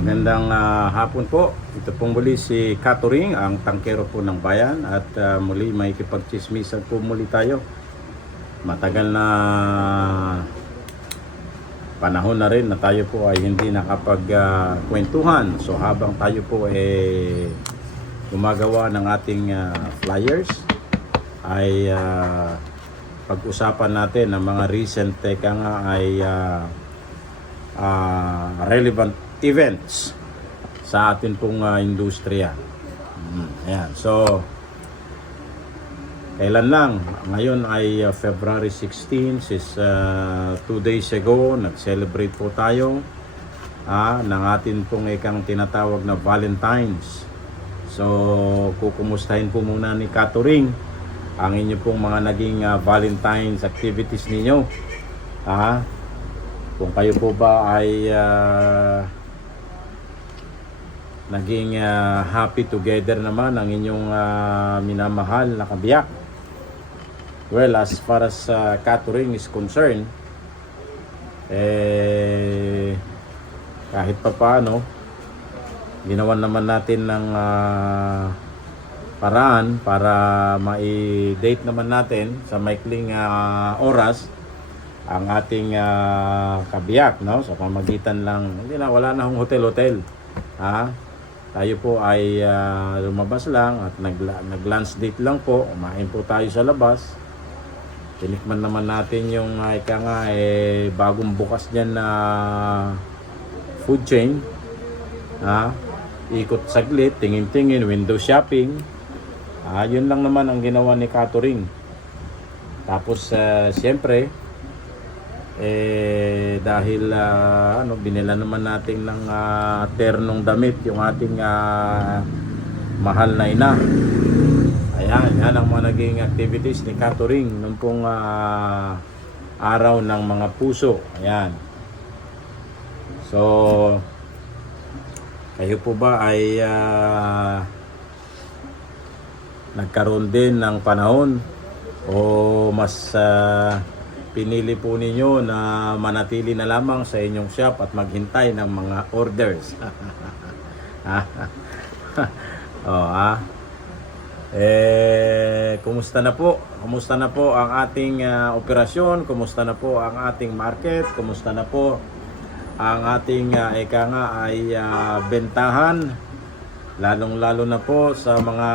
Magandang hapon po. Ito pong muli si Katuring, ang tangkero po ng bayan. At muli may kipagchismisan po muli tayo. Matagal na panahon na rin na tayo po ay hindi nakapagkwentuhan. So habang tayo po gumagawa ng ating flyers, ay pag-usapan natin ng mga recent relevant events sa atin pong industriya. Ayan. So, kailan lang? Ngayon ay February 16, since 2 days ago, nag-celebrate po tayo ng atin pong tinatawag na Valentine's. So, kukumustahin po muna ni Katuring ang inyo pong mga naging Valentine's activities ninyo. Kung kayo po ba ay naging happy together naman ang inyong minamahal na kabiyak. Well, as far as Katuring is concerned, kahit pa paano, ginawan naman natin ng paraan para mai-date naman natin sa maikling oras ang ating kabiyak, no? Sa pamagitan lang, wala na hong hotel-hotel. Tayo po ay lumabas lang at nag-lunch date lang po. Kumain po tayo sa labas. Tinikman naman natin yung bagong bukas dyan na food chain. Ikot saglit, tingin-tingin, window shopping. Yun lang naman ang ginawa ni Katuring. Tapos siyempre, dahil binila naman natin ng ternong damit yung ating mahal na ina. Ayan, yan ang mga naging activities ni Katuring nung pong araw ng mga puso. Ayan. So, kayo po ba ay nagkaroon din ng panahon o mas pinili po ninyo na manatili na lamang sa inyong shop at maghintay ng mga orders? Kumusta na po? Kumusta na po ang ating operasyon? Kumusta na po ang ating market? Kumusta na po ang ating bentahan? Lalong-lalo na po sa mga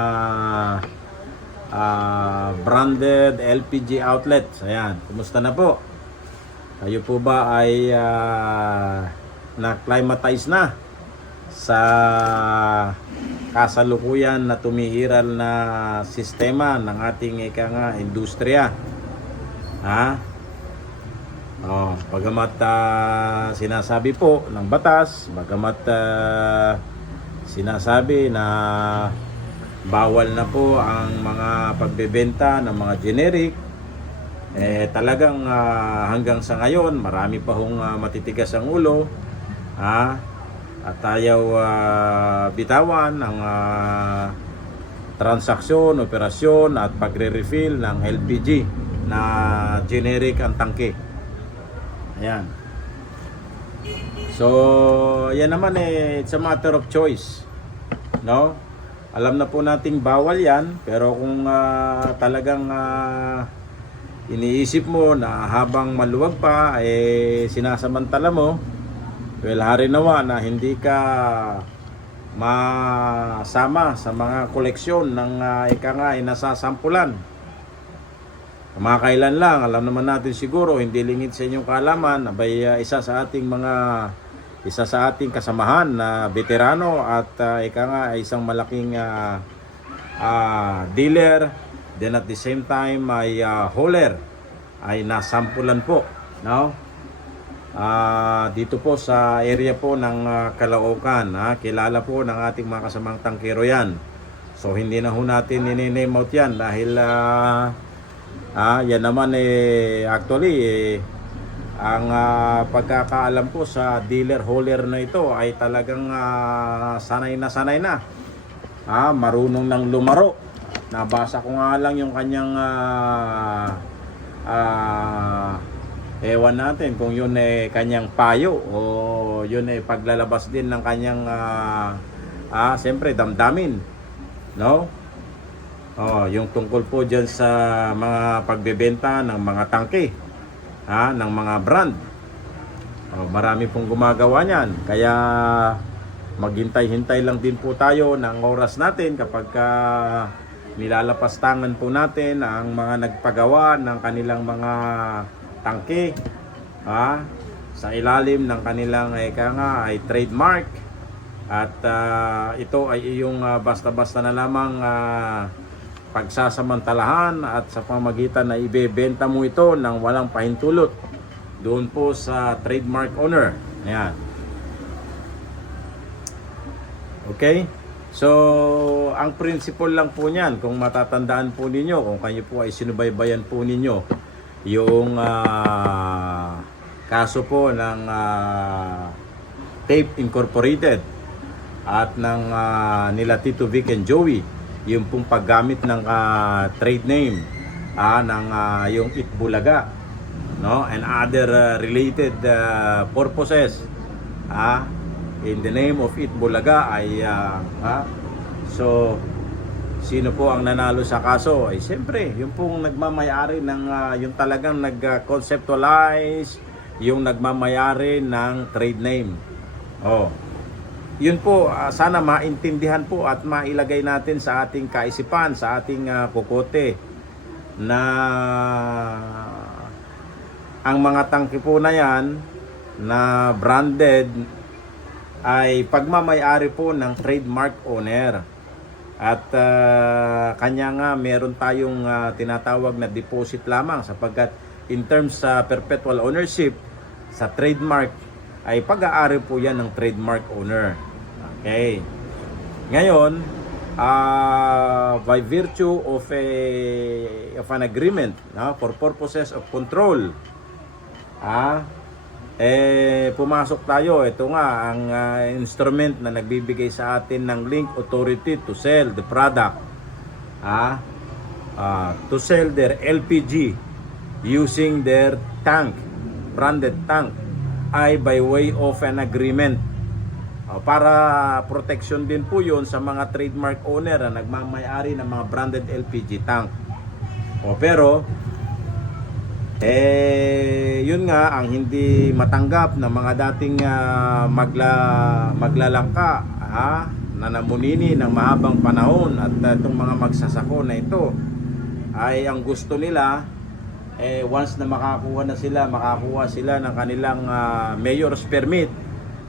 branded LPG outlets. Ayan, kumusta na po? Kayo po ba ay na-climatize na sa kasalukuyan na tumihiral na sistema ng ating industriya? Bagamat sinasabi po ng batas, bagamat sinasabi na bawal na po ang mga pagbebenta ng mga generic, talagang hanggang sa ngayon marami pa hong matitigas ang ulo at ayaw bitawan ang transaksyon, operasyon at pagre-refill ng LPG na generic ang tangke. Ayan. So, yan naman it's a matter of choice, no? Alam na po nating bawal yan, pero kung talagang iniisip mo na habang maluwag pa, sinasamantala mo, well, hari nawa na hindi ka masama sa mga koleksyon ng nasasampulan. Kamakailan lang, alam naman natin siguro, hindi lingid sa inyong kaalaman, abay isa sa ating kasamahan na veterano at isang malaking dealer, then at the same time ay hauler, ay nasampulan po, no? Dito po sa area po ng Caloocan, kilala po ng ating mga kasamang tangkero yan. So hindi na ho natin nini-name out yan dahil yan naman actually ang pagkakaalam ko sa dealer-hauler na ito ay talagang sanay na. Marunong nang lumaro. Nabasa ko nga lang yung kanyang Ewan natin kung yun ay kanyang payo o yun ay paglalabas din ng kanyang siyempre damdamin, no? Yung tungkol po diyan sa mga pagbebenta ng mga tangke, ng mga brand. Marami pong gumagawa niyan. Kaya maghintay-hintay lang din po tayo ng oras natin kapag nilalapastangan po natin ang mga nagpagawa ng kanilang mga tangke sa ilalim ng kanilang ay trademark, at ito ay iyong basta-basta na lamang pagsasamantalahan at sa pamagitan na ibebenta mo ito ng walang pahintulot doon po sa trademark owner. Ayan. Okay? So, ang principle lang po niyan, kung matatandaan po ninyo, kung kayo po ay sinubaybayan po ninyo yung kaso po ng Tape Incorporated at ng nila Tito Vic and Joey, yung pong paggamit ng trade name ng yung Itbulaga, no, and other related purposes in the name of Itbulaga ay so sino po ang nanalo sa kaso? Ay siyempre, yung pong nagmamayari ng yung talagang nag-conceptualize, yung nagmamayari ng trade name. Yun po, sana maintindihan po at mailagay natin sa ating kaisipan, sa ating kukote, na ang mga tangke po na yan na branded ay pagmamayari po ng trademark owner. At kanya nga meron tayong tinatawag na deposit lamang, sapagkat in terms sa perpetual ownership sa trademark ay pag-aari po yan ng trademark owner. Okay. Ngayon, by virtue of an agreement for purposes of control, pumasok tayo. Ito nga ang instrument na nagbibigay sa atin ng link authority to sell the product, to sell their LPG using their tank, branded tank, ay by way of an agreement. Para protection din po yun sa mga trademark owner na nagmamayari ng mga branded LPG tank. Pero yun nga ang hindi matanggap ng mga dating maglalangka na namunini ng mahabang panahon, at itong mga magsasako na ito ay ang gusto nila once na makakuha sila ng kanilang mayor's permit,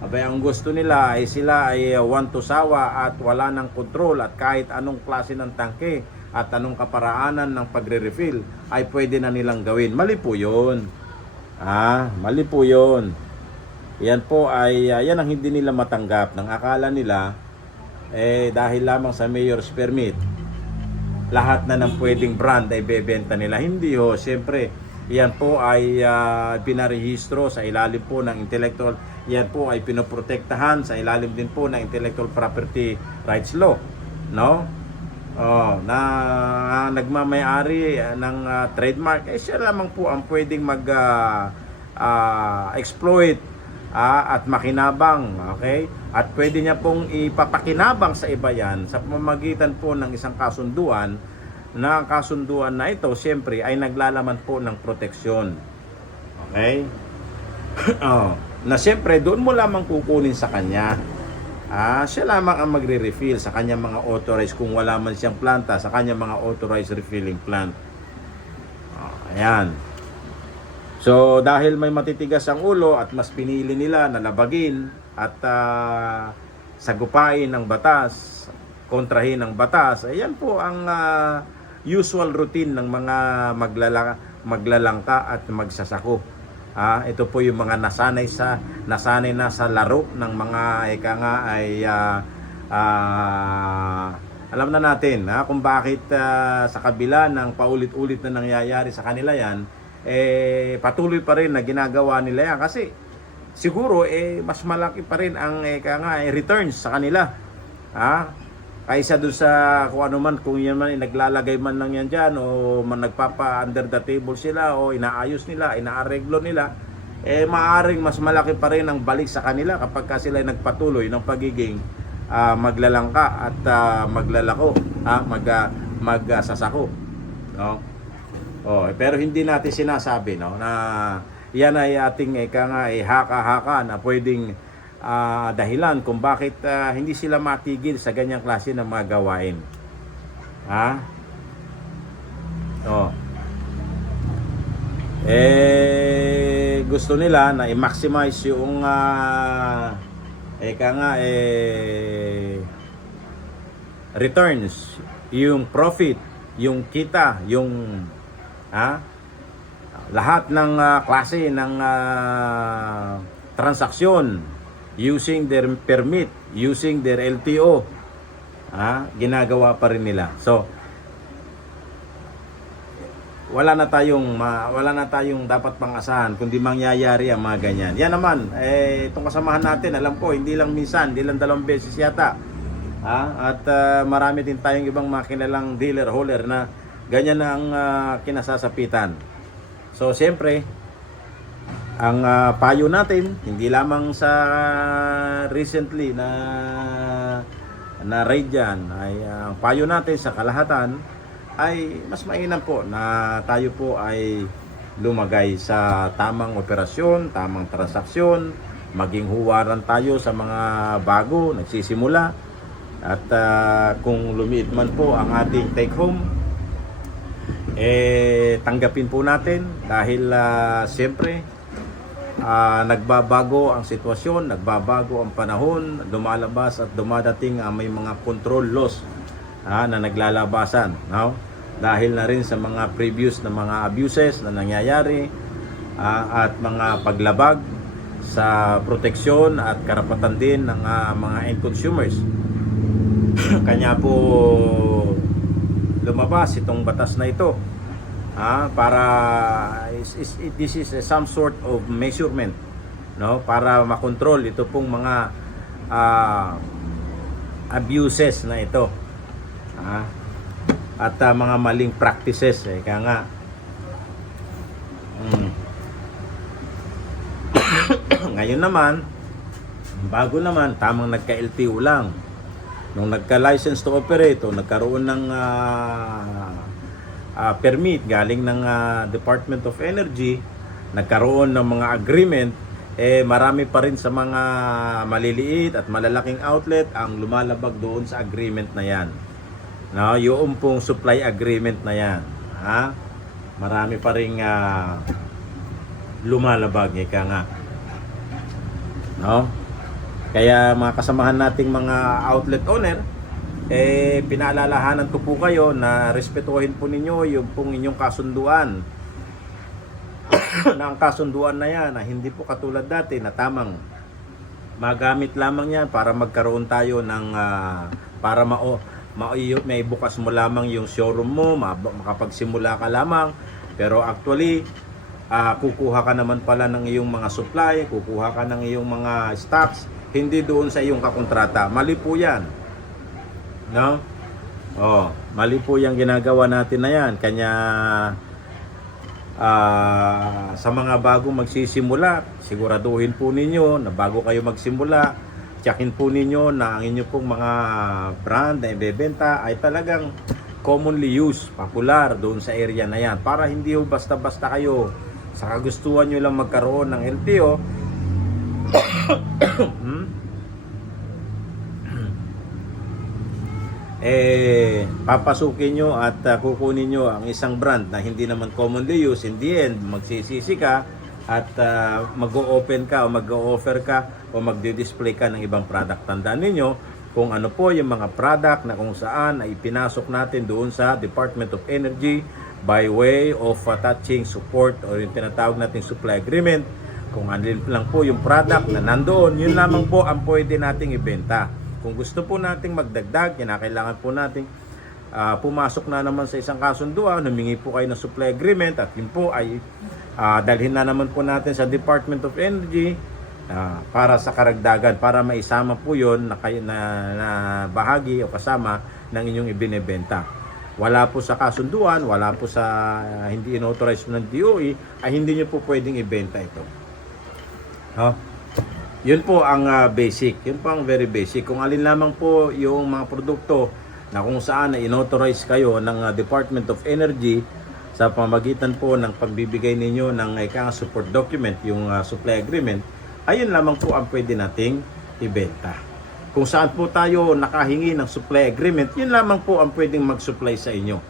ang gusto nila ay sila ay want to sawa at wala ng control, at kahit anong klase ng tangke at anong kaparaanan ng pagre-refill ay pwede na nilang gawin. Mali po yun. Mali po yun. Yan po ay yan ang hindi nila matanggap. Nang akala nila dahil lamang sa mayor's permit lahat na ng pwedeng brand ay bebenta nila. Hindi ho. Siyempre yan po ay pinarehistro sa ilalim po ng intellectual, yan po ay pinoprotektahan sa ilalim din po ng intellectual property rights law, no? Na nagmamayari ng trademark, siya lamang po ang pwedeng exploit at makinabang, okay? At pwede niya pong ipapakinabang sa iba yan sa pamamagitan po ng isang kasunduan, na ang kasunduan na ito siyempre ay naglalaman po ng proteksyon, okay? Na siyempre doon mo lamang kukunin sa kanya. Siya lamang ang magre-refill sa kanyang mga authorized, kung wala man siyang planta, sa kanyang mga authorized refilling plant. Ayan. So dahil may matitigas ang ulo at mas pinili nila na labagin at sagupain ng batas, kontrahin ng batas, ayan po ang usual routine ng mga maglalangka at magsasako. Ito po yung mga nasanay na sa laro ng mga alam na natin kung bakit sa kabila ng paulit-ulit na nangyayari sa kanila yan, patuloy pa rin na ginagawa nila yan, kasi siguro mas malaki pa rin ang returns sa kanila. Kaysa doon sa kung ano man, kung yan man naglalagay man lang yan dyan o nagpapa under the table sila o inaayos nila, inaareglo nila, maaring mas malaki pa rin ang balik sa kanila kapag sila nagpatuloy ng pagiging maglalangka at maglalako, magsasako, no? Pero hindi natin sinasabi, no, na yan ay ating haka-haka na pwedeng dahilan kung bakit hindi sila matigil sa ganyang klase ng mga gawain. Gusto nila na i-maximize yung returns, yung profit, yung kita, yung lahat ng klase ng transaksyon using their permit, using their LTO, ginagawa pa rin nila. So wala na tayong dapat pang-asahan kundi mangyayari ang mga ganyan. Yan naman, itong kasamahan natin, alam ko hindi lang minsan, hindi lang 2 beses yata. At marami din tayong ibang mga kilalang dealer-holer na ganyan na ang kinasasapitan. So siyempre, ang payo natin, hindi lamang sa recently na raid dyan, ay ang payo natin sa kalahatan ay mas mainam po na tayo po ay lumagay sa tamang operasyon, tamang transaksyon, maging huwaran tayo sa mga bago, nagsisimula. At kung lumiit man po ang ating take home, tanggapin po natin dahil siyempre nagbabago ang sitwasyon, nagbabago ang panahon, lumalabas at dumadating may mga control loss na naglalabasan, no? Dahil na rin sa mga previous na mga abuses na nangyayari at mga paglabag sa proteksyon at karapatan din ng mga end consumers. Kanya po lumabas itong batas na ito para this is some sort of measurement, no, para makontrol ito pong mga abuses na ito at mga maling practices, kaya nga ngayon naman bago naman, tamang nagka-LTO lang. Nung nagka-license to operate o nagkaroon ng permit galing ng Department of Energy, nagkaroon ng mga agreement, marami pa rin sa mga maliliit at malalaking outlet ang lumalabag doon sa agreement na yan. No, yung pong supply agreement na yan. Marami pa rin lumalabag, ika nga. No? Kaya mga kasamahan nating mga outlet owner, pinaalalahanan ko po kayo na respetuhin po ninyo yung pong inyong kasunduan. Na ang kasunduan na yan, na hindi po katulad dati na tamang magamit lamang yan para magkaroon tayo ng para may bukas mo lamang yung showroom mo, makapagsimula ka lamang. Pero actually, kukuha ka naman pala ng iyong mga supply, kukuha ka ng iyong mga stocks, hindi doon sa iyong kakontrata. Mali po yan. No? Mali po yung ginagawa natin na yan. Kanya sa mga bago magsisimula, siguraduhin po ninyo na bago kayo magsimula, tsakin po ninyo na ang inyo pong mga brand na ibebenta ay talagang commonly used, popular doon sa area na yan. Para hindi ho basta-basta kayo sa kagustuhan nyo lang magkaroon ng LTO, papasukin nyo at kukunin nyo ang isang brand na hindi naman commonly used. In the end, magsisisi ka at mag-o-open ka o mag-o-offer ka o magdi-display ka ng ibang product. Tandaan ninyo kung ano po yung mga product na kung saan ay pinasok natin doon sa Department of Energy by way of attaching support o yung tinatawag natin supply agreement. Kung ano lang po yung product na nandoon, yun lamang po ang pwede nating ibenta. Kung gusto po nating magdagdag, kinakailangan po nating pumasok na naman sa isang kasunduan, humingi po kayo ng supply agreement at yun po ay dalhin na naman po natin sa Department of Energy para sa karagdagan, para maisama po yun na bahagi o kasama ng inyong ibinebenta. Wala po sa kasunduan, wala po sa hindi inauthorize ng DOE, ay hindi nyo po pwedeng ibenta ito. Yun po ang basic, yun po ang very basic. Kung alin lamang po yung mga produkto na kung saan na inauthorize kayo ng Department of Energy sa pamagitan po ng pagbibigay ninyo ng support document, yung supply agreement, ayun lamang po ang pwede nating ibenta. Kung saan po tayo nakahingi ng supply agreement, yun lamang po ang pwedeng mag-supply sa inyo.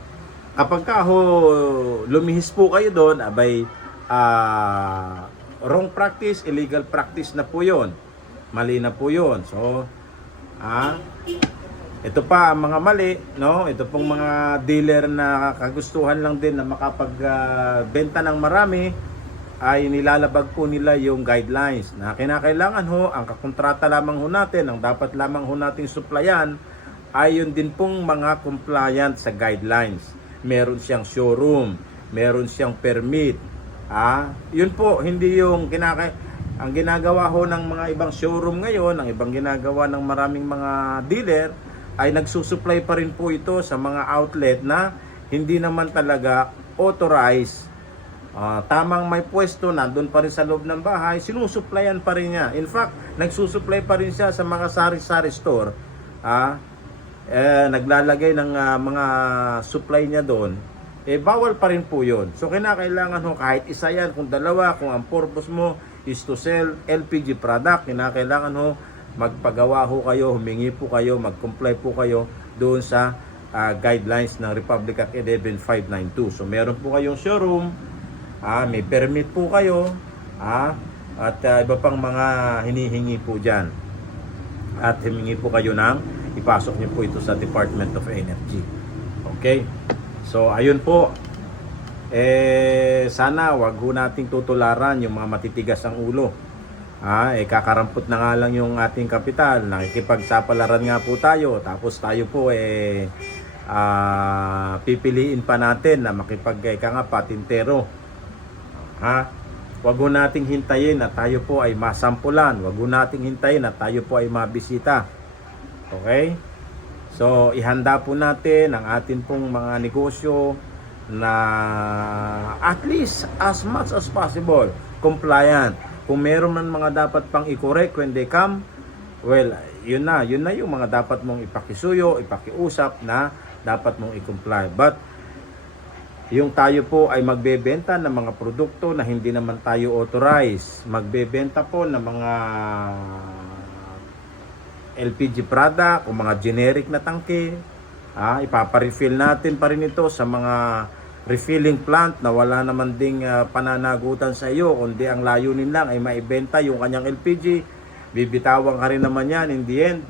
Kapag lumihis po kayo doon, abay, wrong practice, illegal practice na po yun. Mali na po yun. So, ito pa ang mga mali, no? Ito pong mga dealer na kagustuhan lang din na makapagbenta ng marami, ay nilalabag po nila yung guidelines na kinakailangan ang kakontrata lamang natin, ang dapat lamang nating supplyan ay yun din pong mga compliant sa guidelines. Meron siyang showroom, meron siyang permit. Yun po, hindi yung ang ginagawa ng mga ibang showroom ngayon, ang ibang ginagawa ng maraming mga dealer ay nagsusupply pa rin po ito sa mga outlet na hindi naman talaga authorized. Tamang may pwesto, nandun pa rin sa loob ng bahay, sinusupplyan pa rin niya. In fact, nagsusupply pa rin siya sa mga sari-sari store. Naglalagay ng mga supply niya doon. Bawal pa rin po yun. So, kinakailangan kahit isa yan, kung dalawa, kung ang purpose mo is to sell LPG product, kinakailangan magpagawa kayo, humingi po kayo, mag-comply po kayo doon sa guidelines ng Republic Act 11592. So, meron po kayong showroom, may permit po kayo, at iba pang mga hinihingi po dyan. At himingi po kayo ng ipasok niyo po ito sa Department of Energy. Okay? So, ayun po. Sana wag nating tutularan yung mga matitigas ang ulo. Kakarampot na nga lang yung ating kapital. Nakikipagsapalaran nga po tayo. Tapos tayo po pipiliin pa natin na patintero. Wag nating hintayin na tayo po ay masampulan. Wag nating hintayin na tayo po ay mabisita. Okay? So, ihanda po natin ang atin pong mga negosyo na at least as much as possible compliant. Kung meron man mga dapat pang i-correct when they come, well, yun na yung mga dapat mong ipakisuyo, ipakiusap na dapat mong i-comply. But yung tayo po ay magbebenta ng mga produkto na hindi naman tayo authorized, magbebenta po ng mga LPG product o mga generic na tangke, ipaparefill natin pa rin ito sa mga refilling plant na wala naman ding pananagutan sa iyo, kundi ang layunin lang ay maibenta yung kanyang LPG. Bibitawan ka rin naman yan in the end.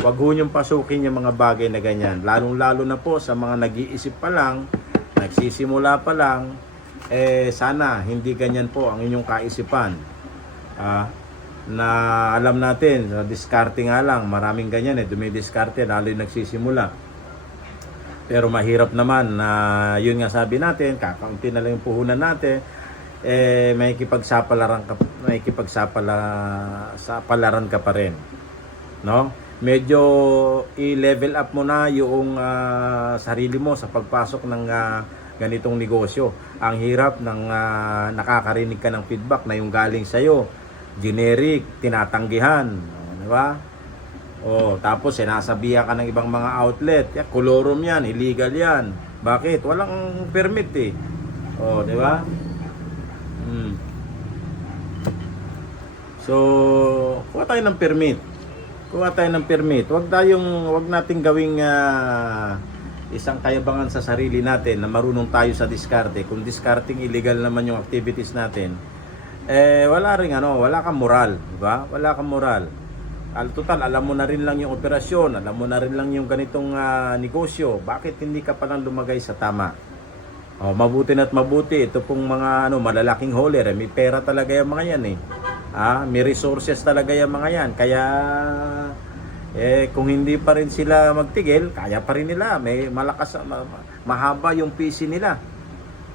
Wag ho niyong pasukin yung mga bagay na ganyan, lalong-lalo na po sa mga nag-iisip pa lang, nagsisimula pa lang. Sana hindi ganyan po ang inyong kaisipan. Na alam natin, diskarte nga lang, maraming ganyan dumidiskarte lalo yung nagsisimula. Pero mahirap naman na yun nga sabi natin, kakaunti na lang yung puhunan natin, may kipagsapalaran ka pa rin. No? Medyo i-level up mo na yung sarili mo sa pagpasok ng ganitong negosyo. Ang hirap ng nakakarinig ka ng feedback na yung galing sa'yo, generic, tinatanggihan, di ba? Tapos sinasabihan ka ng ibang mga outlet, kolorum yan, illegal yan. Bakit? Walang permit di ba? So, kuha tayo ng permit. Wag nating gawing isang kayabangan sa sarili natin na marunong tayo sa diskarte. Kung discarding illegal naman yung activities natin, wala kang moral, di ba? Wala kang moral. Total, alam mo na rin lang yung operasyon, alam mo na rin lang yung ganitong negosyo. Bakit hindi ka palang lumagay sa tama? Mabuti na't mabuti ito pong mga malalaking hauler, may pera talaga yung mga yan may resources talaga yung mga yan. Kaya kung hindi pa rin sila magtigil, kaya pa rin nila, may malakas, mahaba yung PC nila,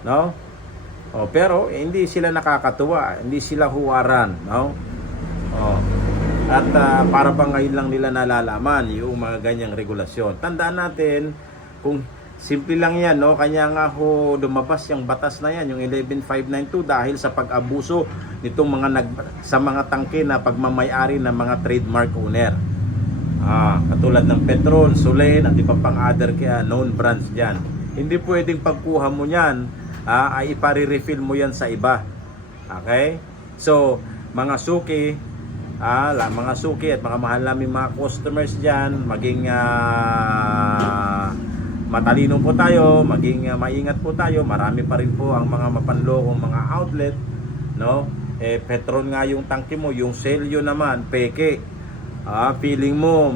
no? Oh, pero hindi sila nakakatuwa, hindi sila huwaran, no? Oh. At para bang ngayon lang nila nalalaman yung mga ganyang regulasyon. Tandaan natin, kung simple lang yan, no? Kanya nga ho lumabas yung batas na yan, yung 11592 dahil sa pag-abuso nitong mga sa mga tangke na pagmamay-ari ng mga trademark owner. Katulad ng Petron, Solen at iba pang other known brands dyan. Hindi pwedeng pagkuha mo yan, ay ipare-refill mo yan sa iba. Okay? So, mga suki, mga suki at mga mahal namin mga customers dyan, maging matalino po tayo, maging maingat po tayo. Marami pa rin po ang mga mapanlokong mga outlet, no? Petron nga yung tangke mo, yung selyo naman peke. Feeling mo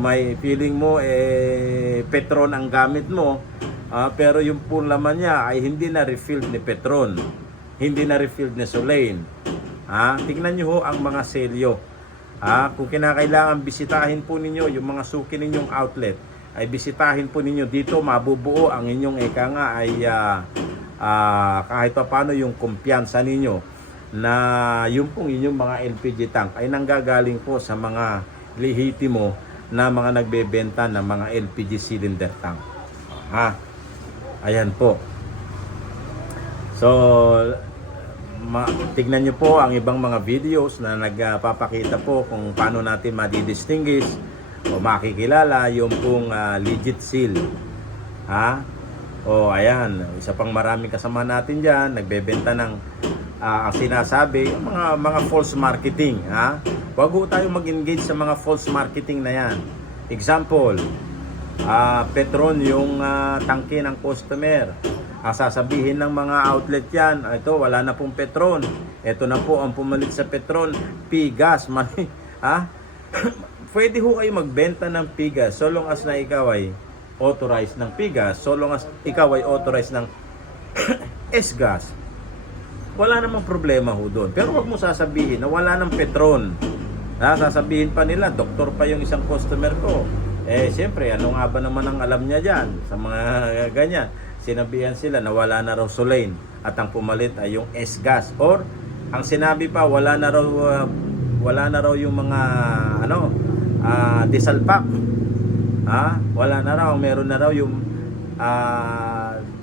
Petron ang gamit mo, pero yung po laman niya ay hindi na refilled ni Petron, hindi na refilled ni Solen. Tingnan niyo ho ang mga selyo. Kung kinakailangan bisitahin po ninyo yung mga suki ninyong outlet, ay bisitahin po ninyo dito, mabubuo ang inyong ay kahit pa paano yung kumpiyansa ninyo na yung pong inyong mga LPG tank ay nanggagaling po sa mga lehitimo na mga nagbebenta ng mga LPG cylinder tank. Ayan po. So, tignan nyo po ang ibang mga videos na nagpapakita po kung paano natin madidistinguish o makikilala yung pong legit seal. Ayan, isa pang maraming kasama natin dyan, nagbebenta ng ang sinasabi, mga false marketing. Huwag ho tayo mag-engage sa mga false marketing na yan. Example, Petron yung tangke ng customer. Sasabihin ng mga outlet yan, ito wala na pong Petron, ito na po ang pumalit sa Petron, P-gas. Pwede ho kayo magbenta ng P-gas so long as na ikaw ay authorized ng P-gas, so long as ikaw ay authorized ng S-gas. Wala namang problema ho doon. Pero wag mo sasabihin na wala ng Petron. Sasabihin pa nila, doktor pa yung isang customer ko. Siyempre, ano nga ba naman ang alam niya dyan sa mga ganyan? Sinabihan sila na wala na raw Solen at ang pumalit ay yung S-gas. Or, ang sinabi pa, wala na raw yung mga diesel pack. Wala na raw, meron na raw yung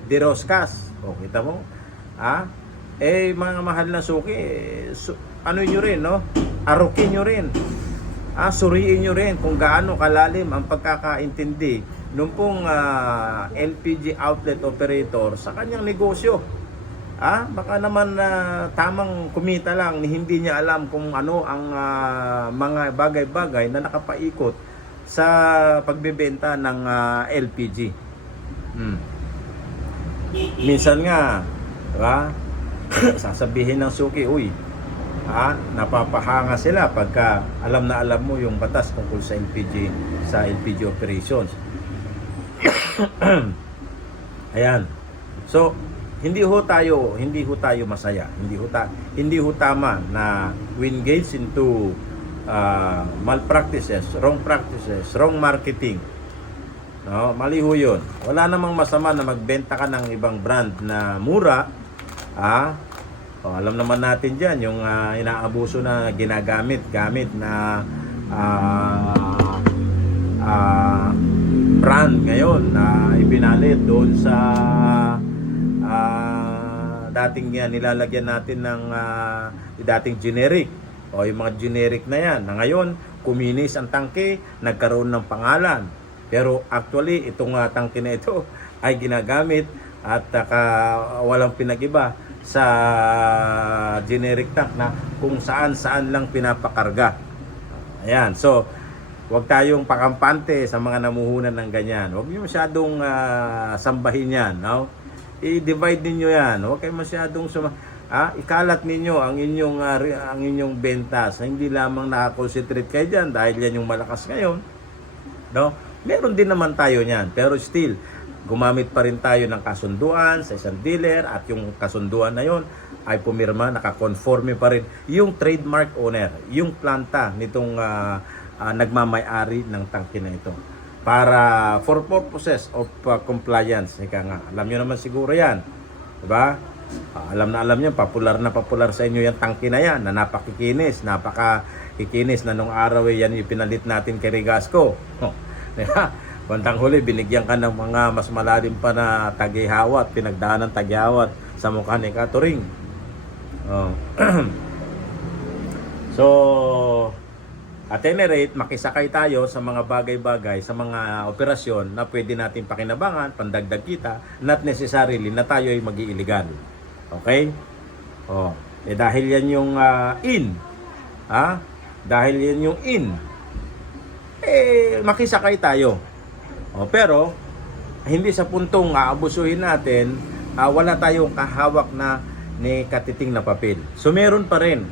Diroscas. Kita mo? Mga mahal na suki, ano nyo rin, no? Arukin nyo rin. Suriin nyo rin kung gaano kalalim ang pagkakaintindi nung pong LPG outlet operator sa kanyang negosyo. Baka naman tamang kumita lang, hindi niya alam kung ano ang mga bagay-bagay na nakapaikot sa pagbebenta ng LPG. Minsan nga, diba? Sasabihin ng suki, napapahanga sila pagka alam na alam mo yung batas tungkol sa LPG operations. Ayan. So, hindi ho tayo masaya. Hindi ho tama na we engage into malpractices, wrong practices, wrong marketing. No, mali ho 'yun. Wala namang masama na magbenta ka ng ibang brand na mura. Alam naman natin dyan yung inaabuso na ginagamit na brand ngayon na ipinalit doon sa dating nilalagyan natin ng dating generic o yung mga generic na yan na ngayon kuminis ang tangke, nagkaroon ng pangalan, pero actually itong tangke na ito ay ginagamit at walang pinag-iba sa generic tank na kung saan lang pinapakarga. Ayan, so huwag tayong pakampante sa mga namuhunan ng ganyan. Huwag niyo masyadong sambahin yan, no? I-divide niyo yan. Huwag kayong masyadong ikalat ninyo ang inyong benta. Hindi lamang nakakonsentrate kayo diyan dahil yan yung malakas ngayon, no? Meron din naman tayo niyan, pero still gumamit pa rin tayo ng kasunduan sa isang dealer at yung kasunduan na yon ay pumirma, nakakonforme pa rin yung trademark owner, yung planta nitong nagmamay-ari ng tangke na ito. For purposes of compliance, ika nga. Alam nyo naman siguro yan. Diba? Alam na alam niyo, popular na popular sa inyo yung tangke na yan, na napakakikinis na nung araw yan yung pinalit natin kay Regasco. Diba? Bandang huli, binigyan ka ng mga mas malalim pa na tagihawat, pinagdaan ng tagihawat sa mukha ni Katuring. So, at any rate, makisakay tayo sa mga bagay-bagay, sa mga operasyon na pwede natin pakinabangan, pandagdag kita, not necessarily na tayo ay mag-iiligal. Okay? Dahil yan yung in. Dahil yan yung in. Makisakay tayo. Pero, hindi sa puntong aabusuhin natin, wala tayong kahawak na ni katiting na papel. So, meron pa rin.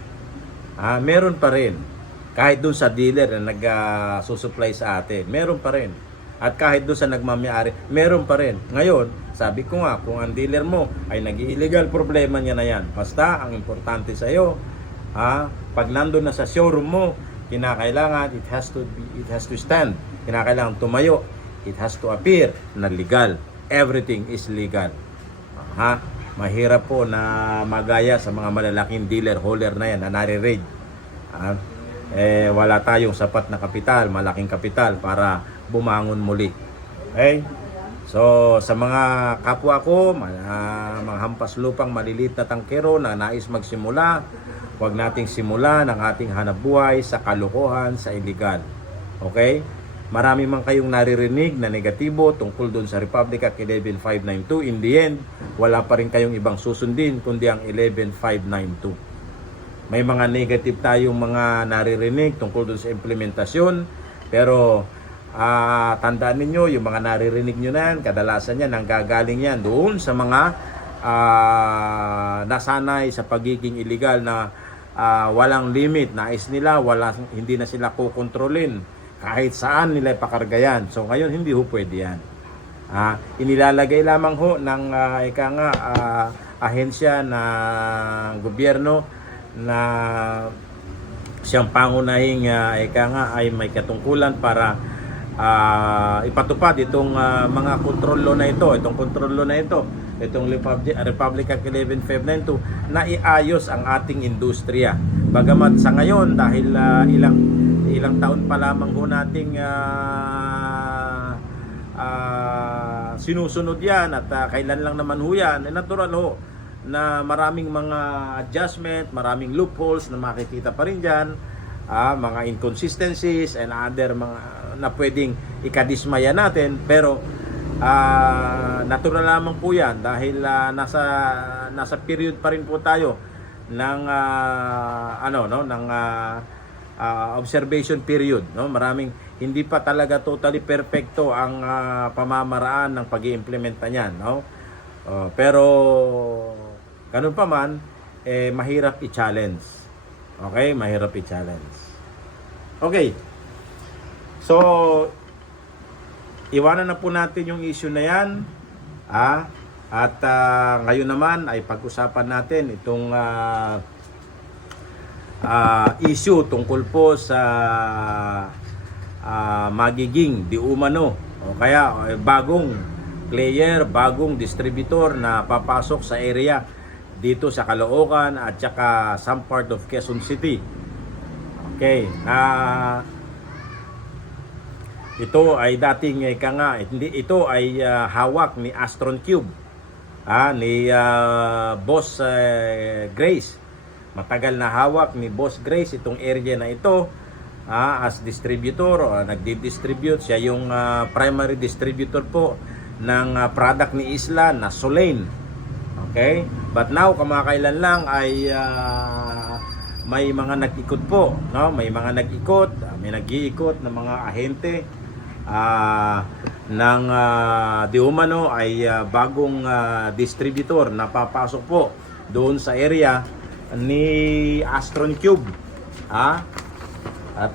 Meron pa rin. Kahit doon sa dealer na nag-susupply sa atin, meron pa rin. At kahit doon sa nagmamayari, meron pa rin. Ngayon, sabi ko nga, kung ang dealer mo ay nag-illegal, problema niya na yan. Basta, ang importante sa iyo, pag nandun na sa showroom mo, kinakailangan, it has to stand. Kinakailangan tumayo. It has to appear na legal. Everything is legal. Mahirap po na magaya sa mga malalaking dealer, hauler na yan, na nare-raid. Wala tayong sapat na kapital, malaking kapital para bumangon muli. Okay? So, sa mga kapwa ko, mga hampas lupang maliliit na tangkero na nais magsimula, huwag nating simulan ang ating hanapbuhay sa kalokohan, sa illegal. Okay? Marami man kayong naririnig na negatibo tungkol doon sa Republic Act 11592. In the end, wala pa rin kayong ibang susundin kundi ang 11592. May mga negative tayong mga naririnig tungkol doon sa implementasyon. Pero tandaan ninyo, yung mga naririnig nyo na yan, kadalasan yan, nanggagaling yan doon sa mga nasanay sa pagiging illegal na walang limit. Nais nila, hindi na sila kukontrolin. Kahit saan nila ipakargayan. So ngayon hindi ho pwede yan. Inilalagay lamang ho ng ahensya na gobyerno na siyang pangunahing ay may katungkulan para ipatupad itong mga control law na ito, itong Republic Act 11592 na iayos ang ating industriya. Bagamat sa ngayon dahil ilang taon pa lamang ho nating sinusunod yan at kailan lang naman ho yan, natural ho na maraming mga adjustment, maraming loopholes na makikita pa rin dyan, mga inconsistencies and other mga na pwedeng ikadismaya natin, pero natural lamang po yan dahil nasa period pa rin po tayo ng observation period, no? Maraming hindi pa talaga totally perfecto ang pamamaraan ng pag-iimplementa niyan, no? Pero ganun pa man, mahirap i-challenge. Okay, mahirap i-challenge. Okay. So iwanan na po natin yung issue na 'yan. At ngayon naman ay pag-usapan natin itong issue tungkol po sa magiging di umano o kaya bagong player, bagong distributor na papasok sa area dito sa Caloocan at saka some part of Quezon City. Okay, ito ay dating ito ay hawak ni Astron Cube, ni Boss Grace. Matagal na hawak ni Boss Grace itong area na ito as distributor, nagdi-distribute siya yung primary distributor po ng product ni Isla na Solane. Okay? But now kamakailan lang ay may mga nag-ikot po, no? May mga nag-ikot, may nag-iikot ng mga ahente ng di umano ay bagong distributor na papasok po doon sa area ni Astron Cube. At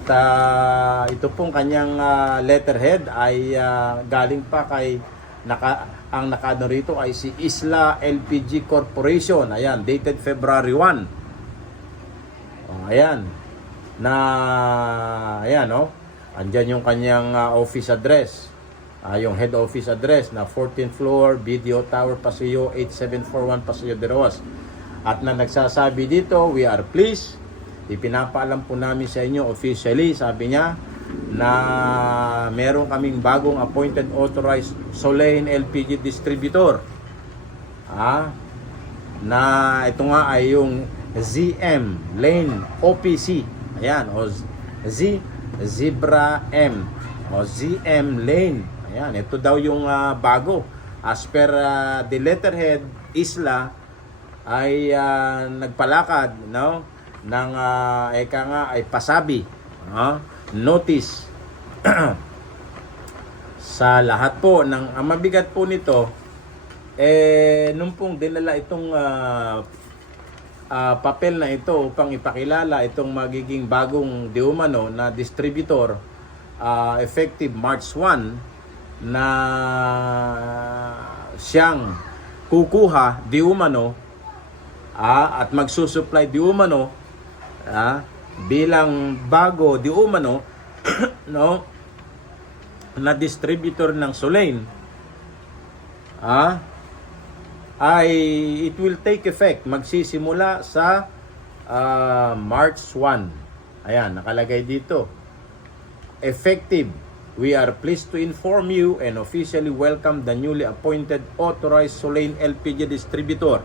ito pong kanyang letterhead ay galing pa kay ang nakano rito ay si Isla LPG Corporation. Ayan, dated February 1. Ayan. Ayan, Andyan yung kanyang office address. Yung head office address na 14th floor, BDO Tower, Paseo 8741, Paseo de Rojas. At na nagsasabi dito, we are pleased. Ipinapaalam po namin sa inyo officially, sabi niya, na meron kaming bagong appointed authorized Solein LPG distributor. Na ito nga ay yung ZM Lane OPC. Ayan, o Zebra M o ZM Lane. Ayan, ito daw yung bago. As per the letterhead, Isla ay nagpalakad, no, ng eka nga ay pasabi, notice sa lahat po ng ang mabigat po nito nung pong dinala itong papel na ito upang ipakilala itong magiging bagong di umano na distributor effective March 1 na siyang kukuha di umano at magsusupply di umano bilang bago di umano no na distributor ng Solein ay it will take effect magsisimula sa March 1. Ayan, nakalagay dito. Effective, we are pleased to inform you and officially welcome the newly appointed authorized Solein LPG distributor,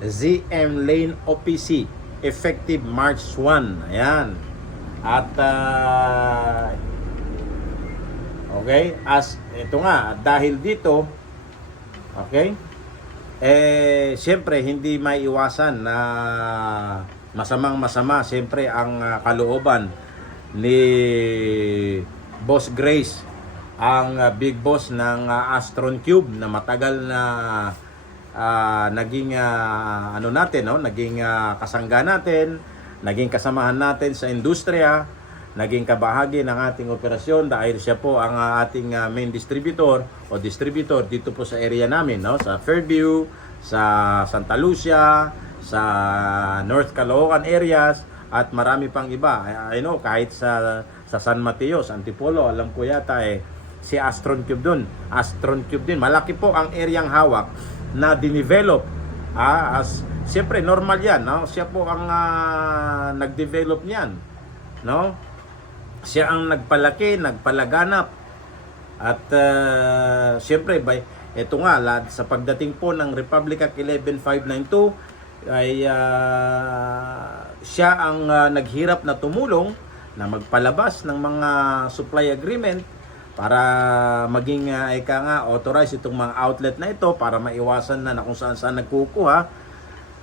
ZM Lane OPC, effective March 1. Ayan. At okay, as ito nga dahil dito, okay? Siyempre hindi maiiwasan na masamang-masama siyempre ang kalooban ni Boss Grace, ang big boss ng Astron Cube na matagal na naging naging kasangga natin, naging kasamahan natin sa industriya, naging kabahagi ng ating operasyon dahil siya po ang ating main distributor dito po sa area namin, no? Sa Fairview, sa Santa Lucia, sa North Caloocan areas at marami pang iba. I know kahit sa San Mateo, sa Antipolo, alam ko yata si Astron Cube dun. Astron Cube din. Malaki po ang areang hawak na dinevelop. As siyempre normal 'yan, no? Siya po ang nag-develop niyan, no? Siya ang nagpalaki, nagpalaganap. At siyempre ito nga sa pagdating po ng Republic Act 11592 ay siya ang naghirap na tumulong na magpalabas ng mga supply agreement para maging authorized itong mga outlet na ito para maiwasan na kung saan nagkukuha.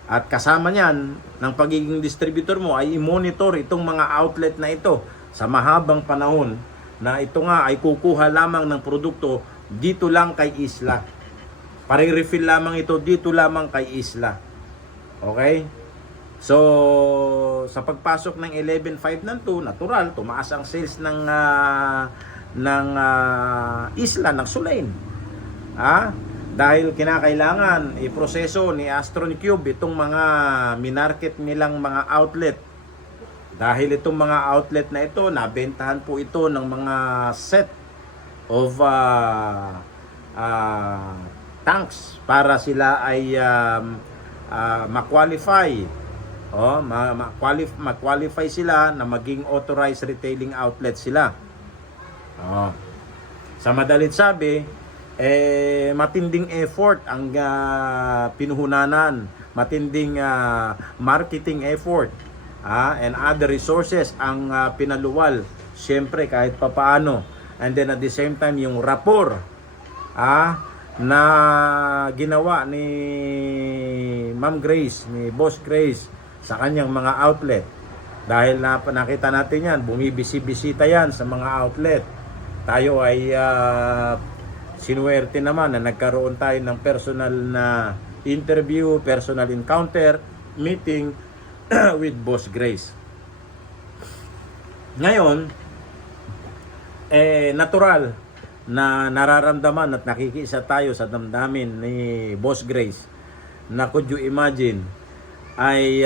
At kasama niyan ng pagiging distributor mo ay i-monitor itong mga outlet na ito sa mahabang panahon na ito nga ay kukuha lamang ng produkto dito lang kay Isla. Pare-refill lamang ito dito lamang kay Isla. Okay? So, sa pagpasok ng 11.5 ng 2, natural, tumaas ang sales ng Isla, ng Solein. Dahil kinakailangan iproseso ni Astron Cube itong mga minarket nilang mga outlet. Dahil itong mga outlet na ito, nabentahan po ito ng mga set of tanks para sila ay ma-qualify. Ma-qualify sila na maging authorized retailing outlet sila. Sa madalit sabi, matinding effort ang pinuhunanan, matinding marketing effort and other resources ang pinaluwal, siyempre kahit papaano. And then at the same time, yung rapport na ginawa ni Ma'am Grace, ni Boss Grace sa kanyang mga outlet. Dahil nakita natin yan, bumibisi-bisita yan sa mga outlet. Tayo ay sinuwerte naman na nagkaroon tayo ng personal na interview, personal encounter, meeting with Boss Grace. Ngayon, natural na nararamdaman at nakikisa tayo sa damdamin ni Boss Grace na could you imagine ay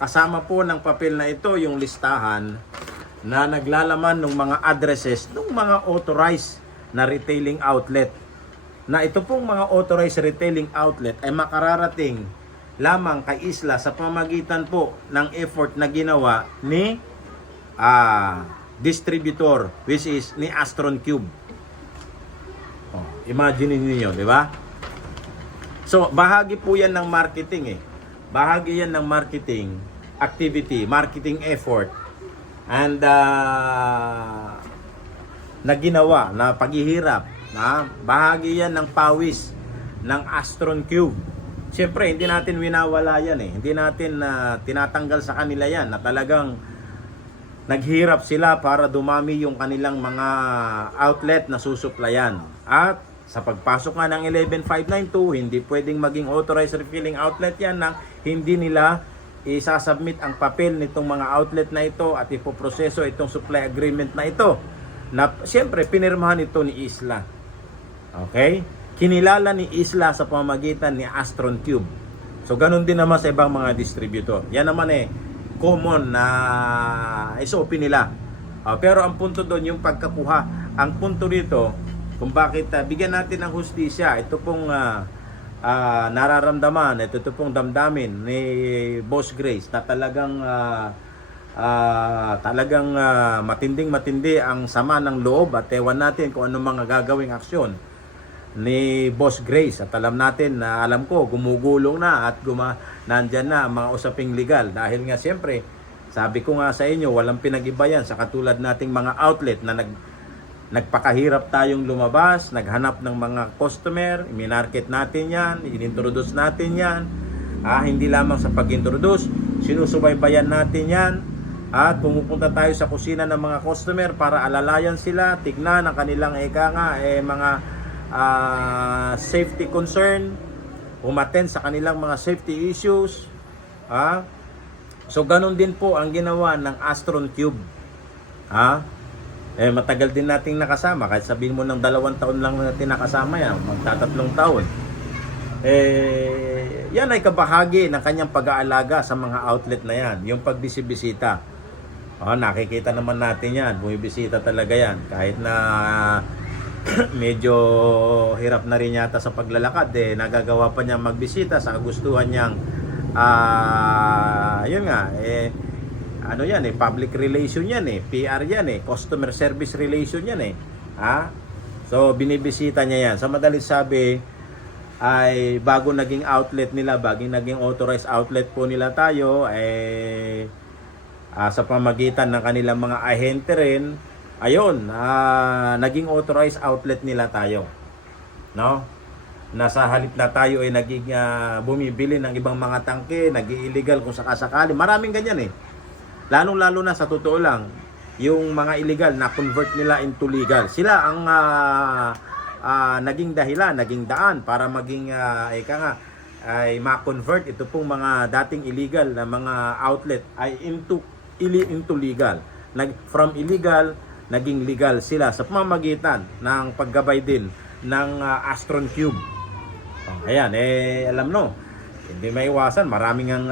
kasama po ng papel na ito yung listahan na naglalaman ng mga addresses ng mga authorized na retailing outlet. Na ito pong mga authorized retailing outlet ay makararating lamang kay Isla sa pamagitan po ng effort na ginawa ni distributor, which is ni Astron Cube. Imagine niyo, di ba? So, bahagi po yan ng marketing eh. Bahagi yan ng marketing activity, marketing effort. And na ginawa, na paghihirap. Bahagi yan ng pawis ng Astron Cube. Siyempre, hindi natin winawala yan eh. Hindi natin tinatanggal sa kanila yan na talagang naghirap sila para dumami yung kanilang mga outlet na susuplayan. At sa pagpasok nga ng 11592, hindi pwedeng maging authorized refilling outlet yan na hindi nila isasubmit ang papel nitong mga outlet na ito at ipoproseso itong supply agreement na ito. Na siyempre, pinirmahan ito ni Isla. Okay? Kinilala ni Isla sa pamamagitan ni Astron Cube. So, ganun din naman sa ibang mga distributor. Yan naman common na SOP nila. Pero ang punto doon, yung pagkakuha. Ang punto dito, kung bakit bigyan natin ng hustisya, ito pong nararamdaman, ito pong damdamin ni Boss Grace na talagang matinding-matindi ang sama ng loob at ewan natin kung ano mga gagawing aksyon ni Boss Grace. At alam natin na, alam ko, gumugulong na at nandyan na ang mga usaping legal. Dahil nga siyempre, sabi ko nga sa inyo, walang pinag-iba sa katulad nating mga outlet na nagpakahirap tayong lumabas, naghanap ng mga customer, minarket natin yan, inintroduce natin yan. Hindi lamang sa pag-introduce, sinusubaybayan natin yan. At pumupunta tayo sa kusina ng mga customer para alalayan sila, tignan ang kanilang mga safety concern, umattend sa kanilang mga safety issues. So ganun din po ang ginawa ng Astron Cube. Matagal din nating nakasama, kahit sabihin mo ng 2 taon lang natin nakasama yan, magtatatlong taon. Yan ay kabahagi ng kanyang pag-aalaga sa mga outlet na yan, yung pagbisibisita. Nakikita naman natin yan, bumibisita talaga yan, kahit na medyo hirap na rin yata sa paglalakad, nagagawa pa niya magbisita sa kagustuhan niyang yun nga, public relation yan PR yan customer service relation yan So binibisita niya yan. Sa madaling sabi ay bago naging outlet nila, bago naging authorized outlet po nila tayo sa pamagitan ng kanilang mga ahente rin, naging authorized outlet nila tayo, no? Nasa halip na tayo ay naging bumibili ng ibang mga tangke, nag-illegal kung sakasakali. Maraming ganyan Lalong-lalo na sa totoo lang, yung mga illegal na convert nila into legal. Sila ang naging dahilan, naging daan para maging ay ma-convert ito pong mga dating illegal na mga outlet ay into legal. From illegal, naging legal sila sa pamamagitan ng paggabay din ng Astron Cube. Ayan, alam no, hindi maiwasan, maraming ang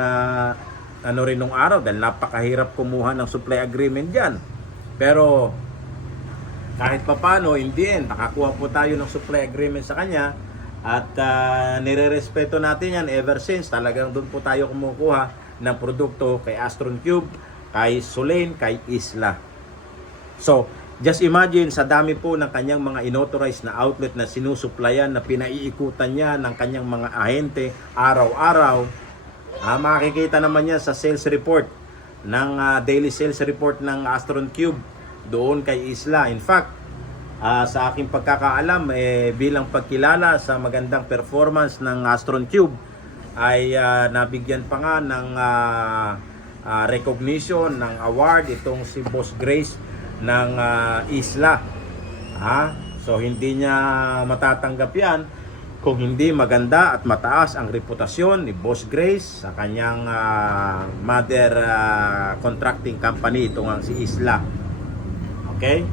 rin nung araw dahil napakahirap kumuha ng supply agreement dyan. Pero kahit papano, in the end, nakakuha po tayo ng supply agreement sa kanya at nire-respeto natin yan ever since. Talagang doon po tayo kumukuha ng produkto kay Astron Cube, kay Solain, kay Isla. So, just imagine sa dami po ng kanyang mga inauthorized na outlet na sinusuplayan, na pinaiikutan niya ng kanyang mga ahente araw-araw. Makikita naman yan sa sales report ng daily sales report ng Astron Cube doon kay Isla. In fact, sa aking pagkakaalam, bilang pagkilala sa magandang performance ng Astron Cube ay nabigyan pa nga ng recognition, ng award itong si Boss Grace ng Isla. So hindi niya matatanggap yan kung hindi maganda at mataas ang reputasyon ni Boss Grace sa kanyang mother contracting company, itong ang si Isla. Okay?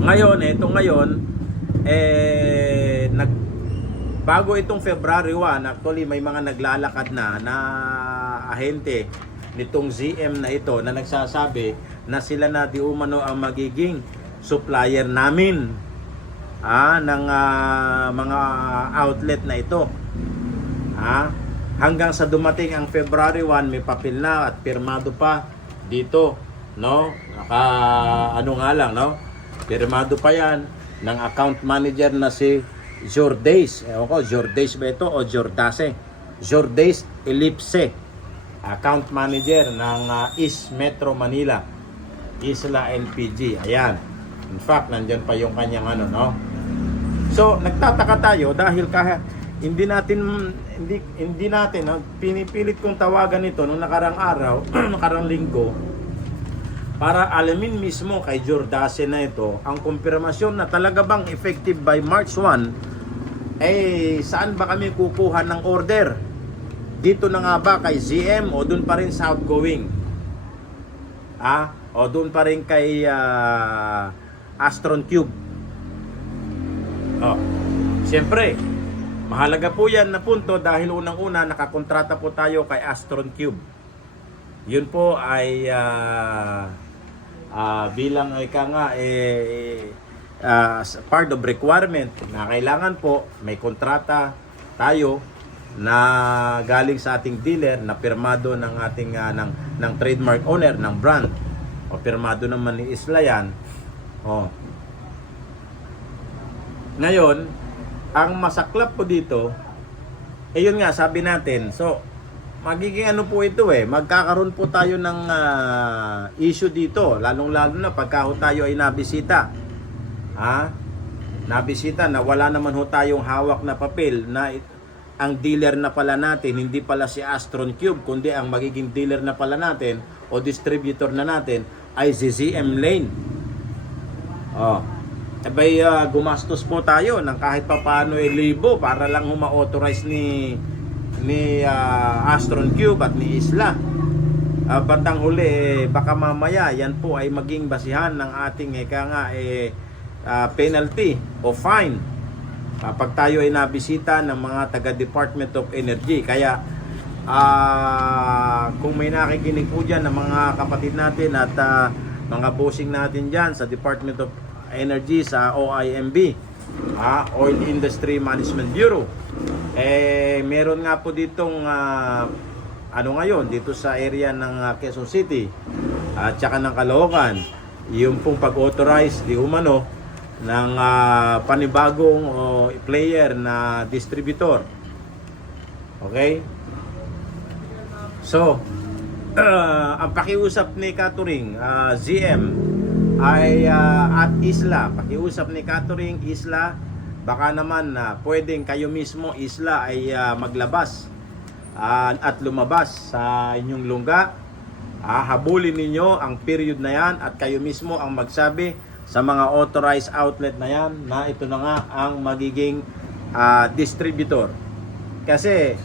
Ngayon, bago itong February 1, actually may mga naglalakad na ahente nitong ZM na ito na nagsasabi na sila na di umano ang magiging supplier namin ng mga outlet na ito. Hanggang sa dumating ang February 1, may papel na at pirmado pa dito, no? Ano nga lang, no? Pirmado pa yan ng account manager na si Jordace. Ewan ko, Jordace ba ito o Jordace? Jordace Ellipse, account manager ng East Metro Manila, Isla LPG. Ayan. In fact, nandyan pa yung kanyang ano, no? So, nagtataka tayo dahil kahit hindi natin no, pinipilit kong tawagan ito nung nakarang araw, nakarang linggo, para alamin mismo kay Jordace na ito ang kumpirmasyon na talaga bang effective by March 1, saan ba kami kukuha ng order? Dito na nga ba kay ZM o dun pa rin sa outgoing? O dun pa rin kay Astron Cube? Siyempre, mahalaga po yan na punto dahil unang-una nakakontrata po tayo kay Astron Cube. Yun po ay bilang part of requirement na kailangan po may kontrata tayo na galing sa ating dealer na pirmado ng ating ng trademark owner ng brand o pirmado naman ni Isla yan. Ngayon, ang masaklap po dito, yun nga, sabi natin, so, magiging ano po ito magkakaroon po tayo ng issue dito, lalong-lalo na pagka tayo ay nabisita. Nabisita na wala naman tayong hawak na papel na ang dealer na pala natin, hindi pala si Astron Cube, kundi ang magiging dealer na pala natin o distributor na natin ay si ZM Lane. Gumastos po tayo ng kahit papaano 1,000 para lang ma-authorize ni Astron Cube at ni Isla. Bandang huli, baka mamaya yan po ay maging basihan ng ating penalty o fine pag tayo ay nabisita ng mga taga Department of Energy. Kaya kung may nakikinig po dyan ng mga kapatid natin at mga bossing natin dyan sa Department of Energy, sa OIMB, Oil Industry Management Bureau, meron nga po ditong ngayon dito sa area ng Quezon City at saka ng Caloocan, yung pong pag-authorize di umano ng panibagong player na distributor. Okay? So, ang pakiusap ni Catering ZM ay at Isla, pakiusap ni Catering Isla, baka naman pwedeng kayo mismo Isla ay maglabas at lumabas sa inyong lungga. Habulin ninyo ang period na yan at kayo mismo ang magsabi sa mga authorized outlet na yan na ito na nga ang magiging distributor. Kasi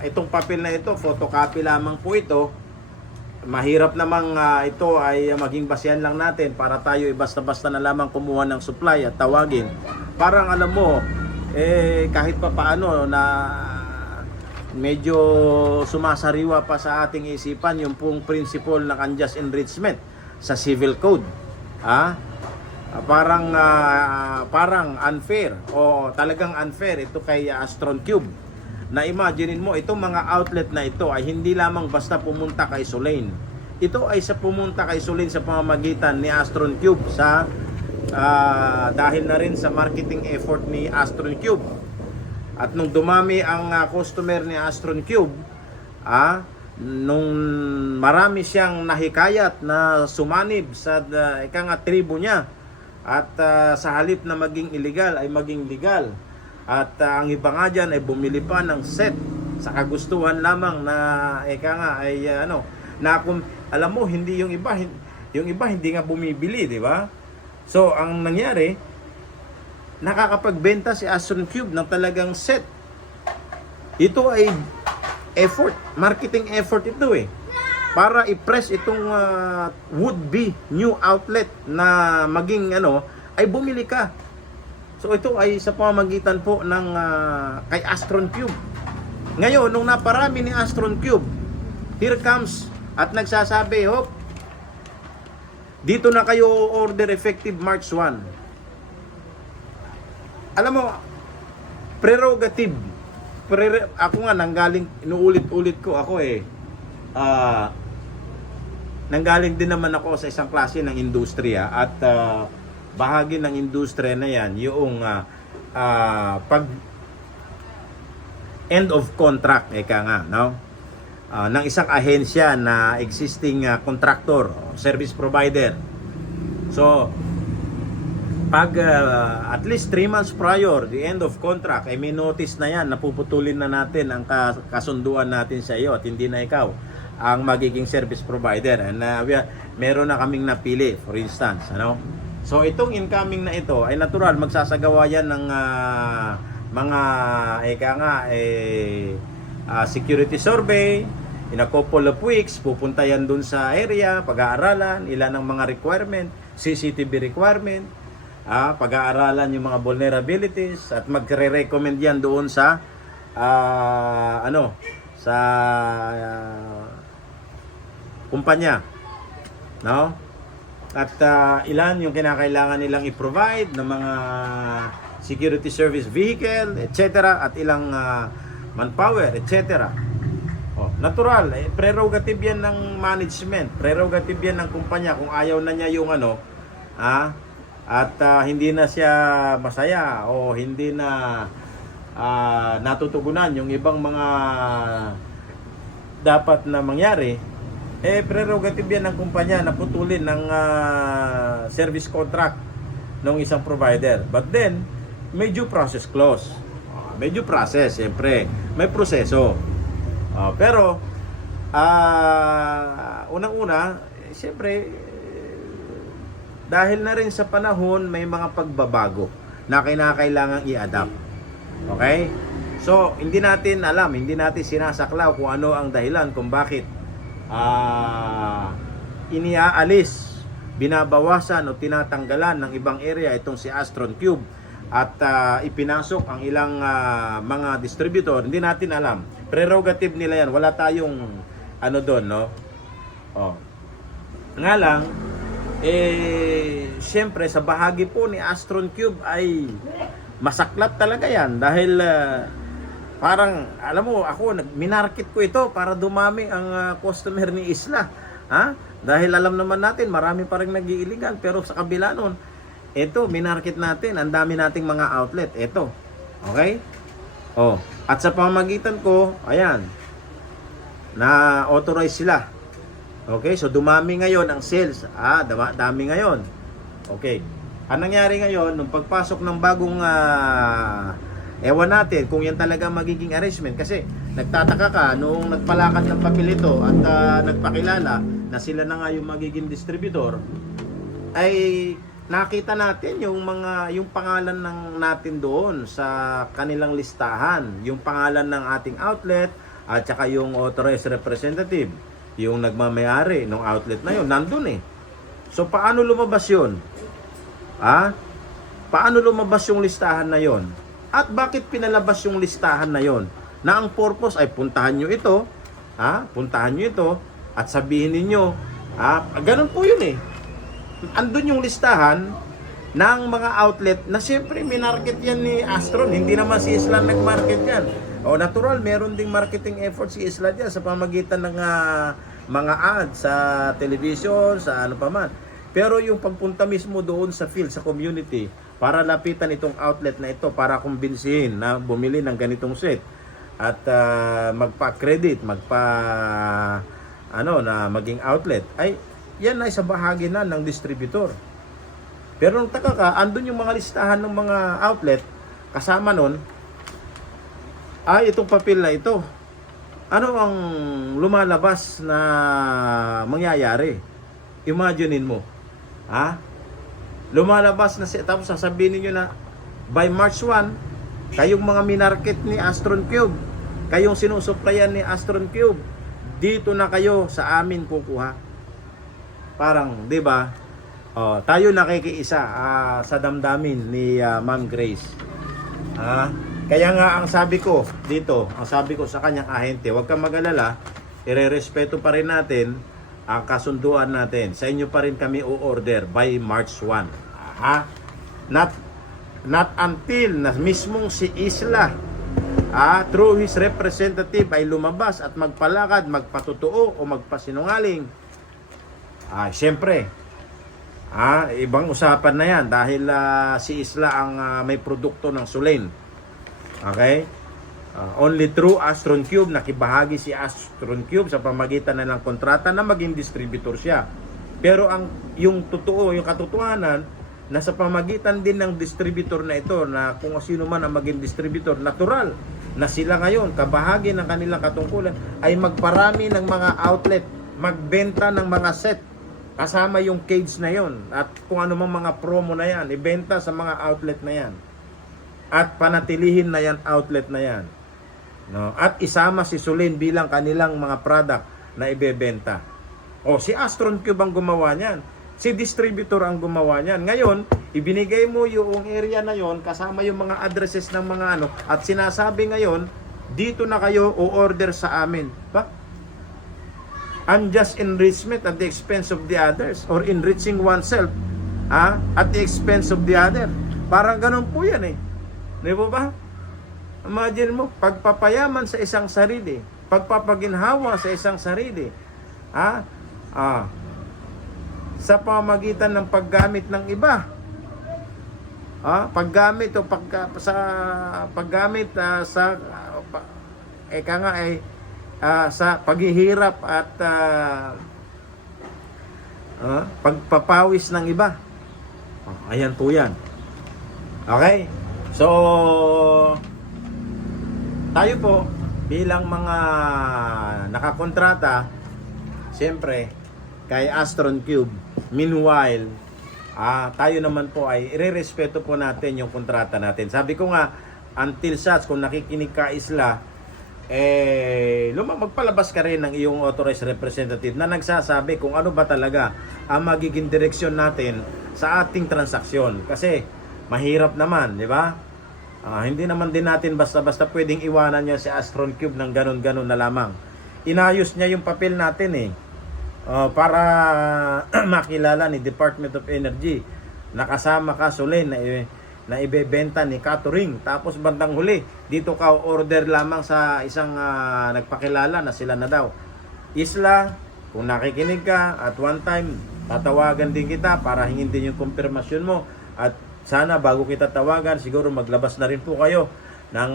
itong papel na ito, photocopy lamang po ito. Mahirap namang ito ay maging basihan lang natin para tayo basta-basta na lamang kumuha ng supply at tawagin. Parang alam mo, kahit pa paano na medyo sumasariwa pa sa ating isipan yung pong principle ng unjust enrichment sa civil code. Parang unfair o talagang unfair ito kay Astron Cube. Na imaginein mo, itong mga outlet na ito ay hindi lamang basta pumunta kay Solane. Ito ay sa pumunta kay Solane sa pamamagitan ni Astron Cube sa dahil na rin sa marketing effort ni Astron Cube. At nung dumami ang customer ni Astron Cube, nung marami siyang nahikayat na sumanib sa tribo niya at sa halip na maging illegal ay maging legal. At ang iba nga dyan ay bumili pa ng set sa kagustuhan lamang na alam mo, hindi yung iba hindi nga bumibili, di ba? So ang nangyari, nakakapagbenta si Astron Cube ng talagang set. Ito ay effort, marketing effort ito para i-press itong would-be new outlet na maging ay bumili ka. So ito ay sa pamamagitan po ng kay Astron Cube. Ngayon, nung naparami ni Astron Cube, here comes at nagsasabi, dito na kayo order effective March 1. alam mo, prerogative. Ako nga, nanggaling, inuulit-ulit ko ako nanggaling din naman ako sa isang klase ng industriya at bahagi ng industriya na yan, yung pag end of contract, eka nga, no? Ng isang ahensya na existing contractor, service provider. So, pag at least 3 months prior the end of contract, ay may notice na yan, napuputulin na natin ang kasunduan natin sa iyo at hindi na ikaw ang magiging service provider. And meron na kaming napili, for instance, ano? So itong incoming na ito ay natural magsasagawa yan ng mga security survey in a couple of weeks. Pupunta yan dun sa area, pag-aaralan ilan ang mga requirement, CCTV requirement, pag-aaralan yung mga vulnerabilities at magre-recommend yan doon sa kumpanya, no? At ilan yung kinakailangan nilang i-provide ng mga security service vehicle, etc. at ilang manpower, etc. Natural, prerogative yan ng management, prerogative yan ng kumpanya kung ayaw na niya yung at hindi na siya masaya o hindi na natutugunan yung ibang mga dapat na mangyari, prerogative yan ng kumpanya na putulin ng service contract ng isang provider. But then, may due process clause. May due process, siyempre. May proseso. Pero, unang-una, siyempre, dahil na rin sa panahon, may mga pagbabago na kinakailangang i-adapt. Okay? So, hindi natin alam, hindi natin sinasaklaw kung ano ang dahilan kung bakit iniaalis, binabawasan o tinatanggalan ng ibang area itong si Astron Cube at ipinasok ang ilang mga distributor. Hindi natin alam. Prerogative nila yan. Wala tayong doon, no? Nga lang, siyempre sa bahagi po ni Astron Cube ay masaklap talaga yan dahil parang alam mo ako minarket ko ito para dumami ang customer ni Isla, dahil alam naman natin marami pa ring nag-iiligan, pero sa kabila nun ito minarket natin, ang dami nating mga outlet ito, okay? At sa pamamagitan ko, ayan, na authorize sila. Okay, so dumami ngayon ang sales. Dami ngayon. Okay. Ang nangyari ngayon, nung pagpasok ng bagong ewan natin kung yan talaga magiging arrangement. Kasi nagtataka ka, noong nagpalakad ng papel ito at nagpakilala na sila na nga yung magiging distributor, ay nakita natin yung pangalan ng natin doon sa kanilang listahan. Yung pangalan ng ating outlet at saka yung authorized representative, yung nagmamayari ng outlet na yun, nandun So, paano lumabas yun? Paano lumabas yung listahan na yun? At bakit pinalabas yung listahan na yun? Na ang purpose ay puntahan nyo ito, puntahan nyo ito, at sabihin ninyo, ganun po yun Andun yung listahan ng mga outlet na siyempre minarket yan ni Astron. Hindi naman si Isla nagmarket yan. Natural, meron ding marketing effort si Isla dyan sa pamagitan ng mga ads sa television, sa ano pa man. Pero yung pagpunta mismo doon sa field, sa community, para lapitan itong outlet na ito, para kumbinsihin na bumili ng ganitong set at magpa-credit, na maging outlet, ay yan ay sa bahagi na ng distributor. Pero nung taka ka, andun yung mga listahan ng mga outlet, kasama nun, itong papel na ito. Ano ang lumalabas na mangyayari? Imaginein mo. Lumalabas na tapos sasabihin niyo na by March 1, kayong mga minarket ni Astron Cube, kayong sinusuplayan ni Astron Cube, dito na kayo sa amin kukuha. Parang, 'di ba? Tayo nakikiisa sa damdamin ni Ma'am Grace. Kaya nga ang sabi ko dito, ang sabi ko sa kanyang ahente, huwag kang mag-alala, irerespeto pa rin natin ang kasunduan natin. Sa inyo pa rin kami o-order by March 1. Not until na mismong si Isla through his representative ay lumabas at magpalakad, magpatotoo o magpasinungaling. Siyempre, ibang usapan na yan dahil si Isla ang may produkto ng Solen. Okay? Only through Astron Cube, nakibahagi si Astron Cube sa pamagitan na ng kontrata na maging distributor siya. Pero yung totoo, yung katotohanan, nasa pamagitan din ng distributor na ito, na kung sino man ang maging distributor, natural na sila ngayon, kabahagi ng kanilang katungkulan, ay magparami ng mga outlet, magbenta ng mga set, kasama yung cage na yon, at kung ano mang mga promo na yan, ibenta sa mga outlet na yan, at panatilihin na yan outlet na yan. No? At isama si Solen bilang kanilang mga product na ibebenta. Si Astron Cube ang gumawa niyan. Si distributor ang gumawa niyan. Ngayon, ibinigay mo yung area na yon kasama yung mga addresses ng mga at sinasabi ngayon, dito na kayo o-order sa amin. Unjust enrichment at the expense of the others, or enriching oneself at the expense of the other. Parang ganun po yan eh. Di ba? Imagine mo, pagpapayaman sa isang sarili, pagpapaginhawa sa isang sarili, sa pamagitan ng paggamit ng iba, paggamit o sa paghihirap at pagpapawis ng iba. Ayan po yan. Okay? So, tayo po bilang mga nakakontrata, siyempre, kay Astron Cube, meanwhile, tayo naman po ay irerespeto po natin yung kontrata natin. Sabi ko nga, until such, kung nakikinig ka Isla, magpalabas ka rin ng iyong authorized representative na nagsasabi kung ano ba talaga ang magiging direksyon natin sa ating transaksyon. Kasi, mahirap naman, di ba? Hindi naman din natin basta-basta pwedeng iwanan niya si Astron Cube ng ganun-ganun na lamang. Inayos niya yung papel natin para makilala ni Department of Energy nakasama ka Solen na ibebenta ni Catering. Tapos bandang huli, dito ka order lamang sa isang nagpakilala na sila na daw. Isla, kung nakikinig ka, at one time, tatawagan din kita para hingin din yung konfirmasyon mo. At sana bago kita tawagan, siguro maglabas na rin po kayo ng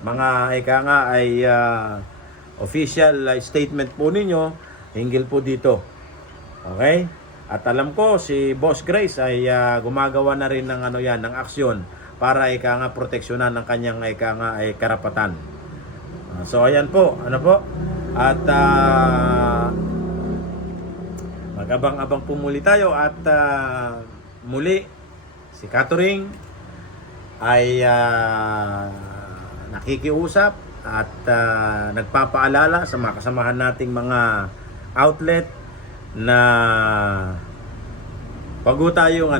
mga official statement po ninyo hinggil po dito. Okay? At alam ko si Boss Grace ay gumagawa na rin ng ng aksyon para proteksyonan ng kanyang karapatan. So ayan po, At magabang-abang po muli tayo at muli si Catering ay nakikiusap at nagpapaalala sa mga kasamahan nating mga outlet na wag ho tayong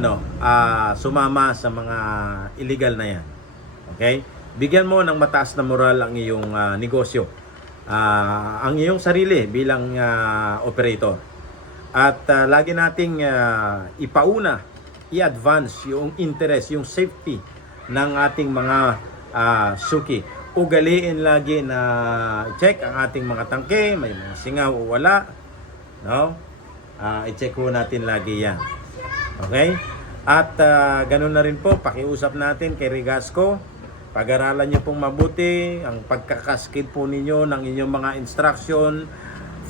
sumama sa mga illegal na yan. Okay? Bigyan mo ng mataas na moral ang iyong negosyo. Ang iyong sarili bilang operator. At lagi nating ipauna, i-advance yung interest, yung safety ng ating mga suki. Ugaliin lagi na check ang ating mga tangke, may mga singaw o wala. No? I-check po natin lagi yan. Okay? At ganun na rin po, pakiusap natin kay Regasco. Pag-aralan nyo pong mabuti ang pagkakaskid po ninyo ng inyong mga instruction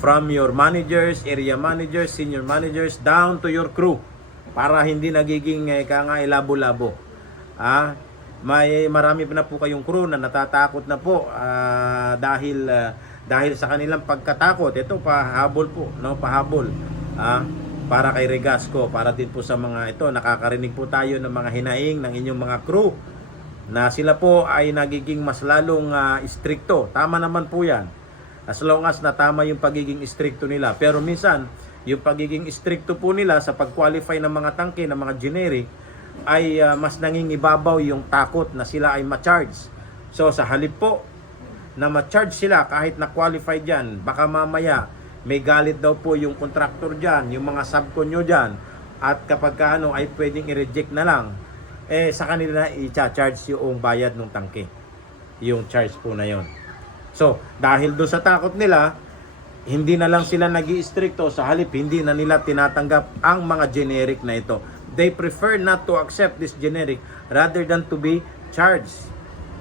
from your managers, area managers, senior managers, down to your crew. Para hindi nagiging labo-labo. Marami na po kayong crew na natatakot na po dahil sa kanilang pagkatakot. Ito pahabol po, pahabol. Para kay Regasco, para din po sa mga ito, nakakarinig po tayo ng mga hinaing ng inyong mga crew na sila po ay nagiging mas lalong stricto. Tama naman po yan. As long as na tama yung pagiging stricto nila. Pero minsan, yung pagiging stricto po nila sa pag-qualify ng mga tangke, ng mga generic, ay mas nangingibabaw yung takot na sila ay ma-charge. So sa halip po na ma-charge sila kahit na-qualify dyan, baka mamaya may galit daw po yung contractor dyan, yung mga subcon nyo dyan, at kapag ay pwedeng i-reject na lang, sa kanila i-charge yung bayad ng tangke. Yung charge po na yon. So, dahil doon sa takot nila, hindi na lang sila nag-i-stricto, sa halip hindi na nila tinatanggap ang mga generic na ito. They prefer not to accept this generic rather than to be charged.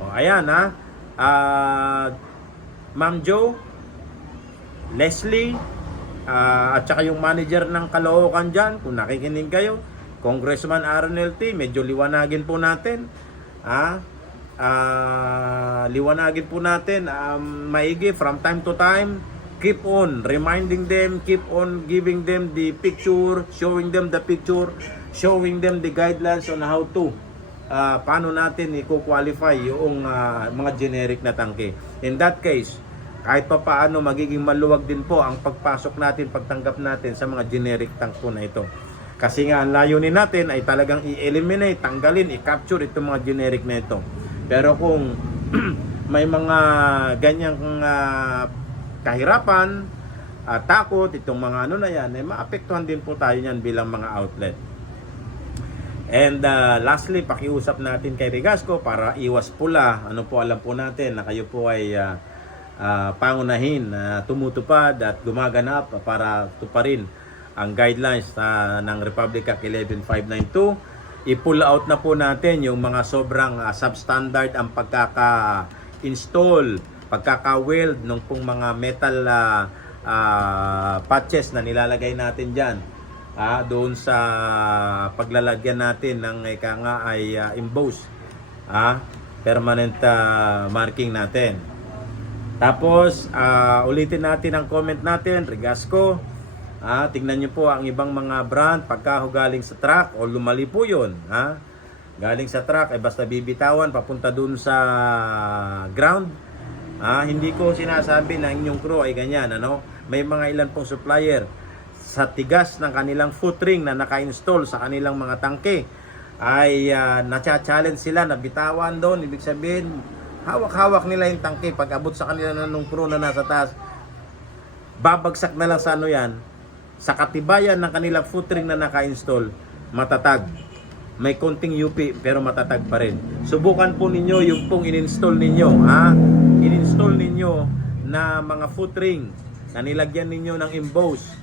O, ayan ha. Ma'am Jo, Leslie, at saka yung manager ng Caloocan dyan, kung nakikinig kayo, Congressman RNLT, medyo liwanagin po natin. Liwanagin po natin, maigi from time to time. Keep on reminding them, keep on giving them the picture, showing them the picture, showing them the guidelines on how to paano natin i-qualify yung mga generic na tangke. In that case, kahit pa paano magiging maluwag din po ang pagpasok natin, pagtanggap natin sa mga generic tank po na ito. Kasi nga ang layunin natin ay talagang i-eliminate, tanggalin, i-capture itong mga generic na ito. Pero kung may mga ganyang kahirapan, takot, itong mga ano na yan, maapektuhan din po tayo yan bilang mga outlet. And lastly, pakiusap natin kay Regasco para iwas pula. Ano po, alam po natin na kayo po ay pangunahin, tumutupad at gumaganap para tuparin ang guidelines ng Republic Act 11592. I-pull out na po natin yung mga sobrang substandard ang pagkaka-install, pagkaka-weld ng pong mga metal patches na nilalagay natin dyan. Doon sa paglalagyan natin ng ika nga ay emboss, permanent marking natin. Tapos ulitin natin ang comment natin, Regasco. Tingnan nyo po ang ibang mga brand pagka galing sa truck o lumali po yun. Galing sa truck ay basta bibitawan papunta dun sa ground. Hindi ko sinasabi na inyong crew ay ganyan. May mga ilan pong supplier sa tigas ng kanilang foot ring na naka-install sa kanilang mga tangke ay nacha-challenge sila na bitawan doon. Ibig sabihin, hawak-hawak nila yung tangke. Pag abot sa kanila ng crew na nasa taas, babagsak na lang sa ano yan, sa katibayan ng kanilang foot ring na naka-install, matatag. May konting UP pero matatag pa rin. Subukan po ninyo yung pong in-install ninyo. In-install ninyo na mga foot ring na nilagyan ninyo ng emboss.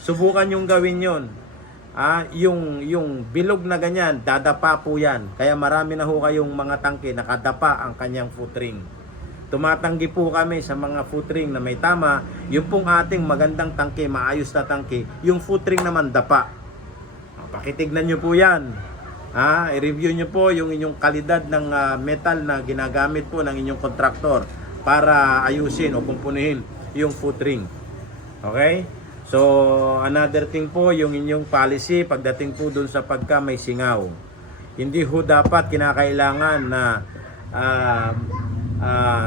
Subukan yung gawin yon. Yung bilog na ganyan, dadapa po yan. Kaya marami na ho kayong mga tangke nakadapa ang kanyang foot ring. Tumatanggi po kami sa mga foot ring na may tama. Yung pong ating magandang tangke, maayos na tangke, yung foot ring naman dapa. Pakitignan nyo po yan. I-review nyo po yung inyong kalidad ng metal na ginagamit po ng inyong kontraktor para ayusin o kumpunihin yung foot ring. Okay? So, another thing po, yung inyong policy pagdating po dun sa pagka may singaw. Hindi ho dapat kinakailangan na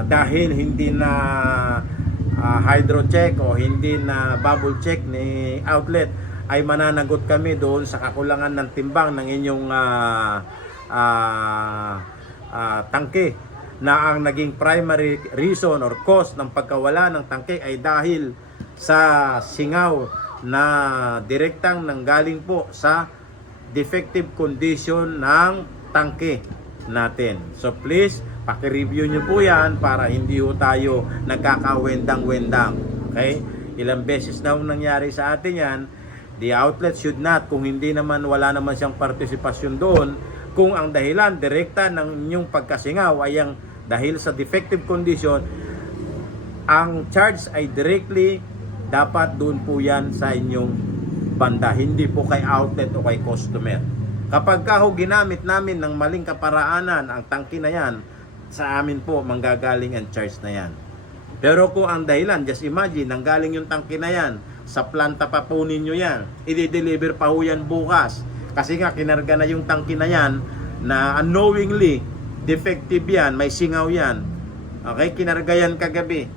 dahil hindi na hydro check o hindi na bubble check ni outlet ay mananagot kami doon sa kakulangan ng timbang ng inyong tangke, na ang naging primary reason or cause ng pagkawala ng tangke ay dahil sa singaw na direktang nanggaling po sa defective condition ng tangke natin. So please, paki-review nyo po yan para hindi ho tayo nagkakawendang-wendang. Okay? Ilang beses na nangyari sa atin yan. The outlet should not, kung hindi naman, wala naman siyang partisipasyon doon, kung ang dahilan direkta ng inyong pagkasingaw ay ang dahil sa defective condition, ang charge ay directly dapat doon po yan sa inyong banda, hindi po kay outlet o kay customer. Kapag ginamit namin ng maling kaparaanan ang tangke na yan, sa amin po manggagaling ang charge na yan. Pero kung ang dahilan, just imagine, nanggaling yung tangke na yan, sa planta pa po ninyo yan, i-deliver pa po yan bukas. Kasi nga kinarga na yung tangke na yan, na unknowingly, defective yan, may singaw yan. Okay, kinarga yan kagabi.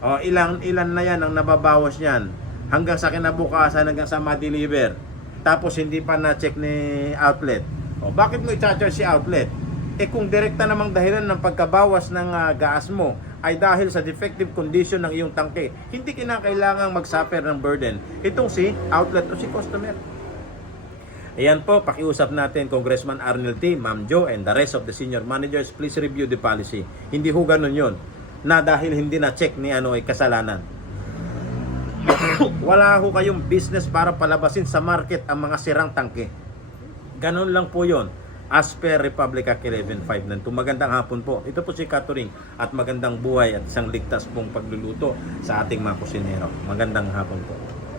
Ilan na yan ang nababawas yan. Hanggang sa kinabukasan, hanggang sa ma-deliver. Tapos hindi pa na-check ni outlet. Bakit mo i-charge si outlet? Kung direkta namang dahilan ng pagkabawas ng gas mo ay dahil sa defective condition ng iyong tangke, hindi kinakailangang mag-suffer ng burden itong si outlet o si customer. Ayan po, pakiusap natin Congressman Arnel T, Ma'am Jo, and the rest of the senior managers, please review the policy. Hindi ho ganun yun, na dahil hindi na-check ni ano ay kasalanan. Wala ho kayong business para palabasin sa market ang mga sirang tangke. Ganun lang po yun. As per Republic Act 1159. Magandang hapon po. Ito po si Catherine at magandang buhay at isang ligtas pong pagluluto sa ating mga kusinero. Magandang hapon po.